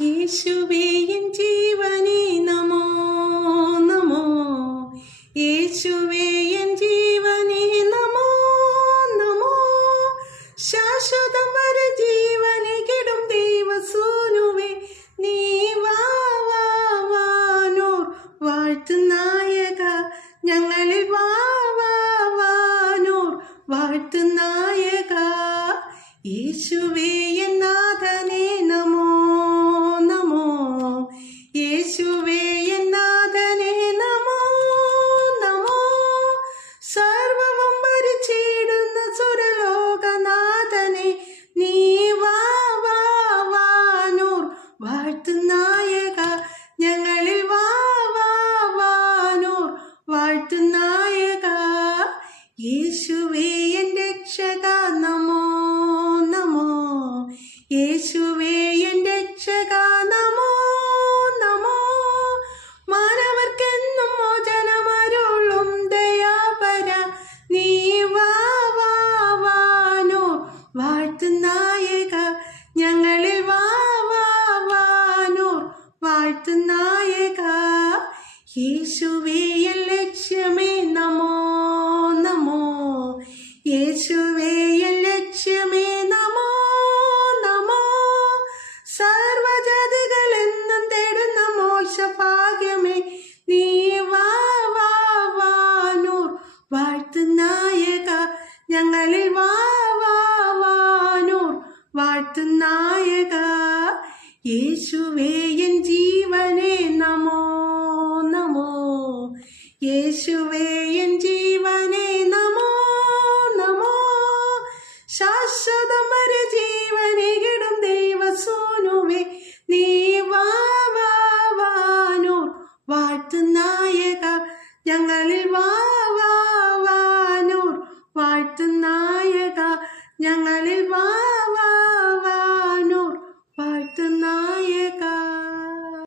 യേശുവേ എൻ ജീവനേ നമോ നമോ. യേശുവേ എൻ ജീവനേ നമോ നമോ. ശാശ്വതം വരെ ജീവനെ കിടും ദൈവസൂനുവേ നീ വാവാനൂർ വാഴ്ത്തുനായക ഞങ്ങളിൽ വാവാനൂർ വാഴ്ത്തുനായക. യേശുവേ എൻ നാഥനേ നമോ നമോ. യേശുവേ എൻ നാഥനേ നമോ നമോ. സർവവും ഭരിച്ചിടുന്ന സുരലോകനാഥനെ നീ വാവാനൂർ വാഴ്ത്തുനായക ഞങ്ങളിൽ വാവാനൂർ വാഴ്ത്തുനായക. യേശുവേ എൻ രക്ഷക നമോ നമോ. യേശുവേ എൻ രക്ഷക നമോ നമോ. മാനവർക്കെന്നും മോചനമരുളും ദയാപര നീ വാവാനൂർ വാഴ്ത്തുനായക ഞങ്ങളിൽ വാവാനൂർ വാഴ്ത്തുനായക. യേശുവേ എൻ ലക്ഷ്യമേ നമോ നമോ. യേശുവേ എൻ ലക്ഷ്യമേ നമോ നമോ. സർവജാതികളെന്നും തേടുന്ന മോക്ഷഭാഗ്യമേ നീ വാവാനൂർ വാഴ്ത്തുനായക ഞങ്ങളിൽ വാവാനൂർ വാഴ്ത്തുനായക. യേശുവേ എൻ ജീവനേ നമോ നമോ. യേശുവേ എൻ ജീവനേ നമോ നമോ. ശാശ്വതം വരെ ജീവനെ കിടും ദൈവസൂനുവേ നീ വാവാനൂർ വാഴ്ത്തുനായക ഞങ്ങളിൽ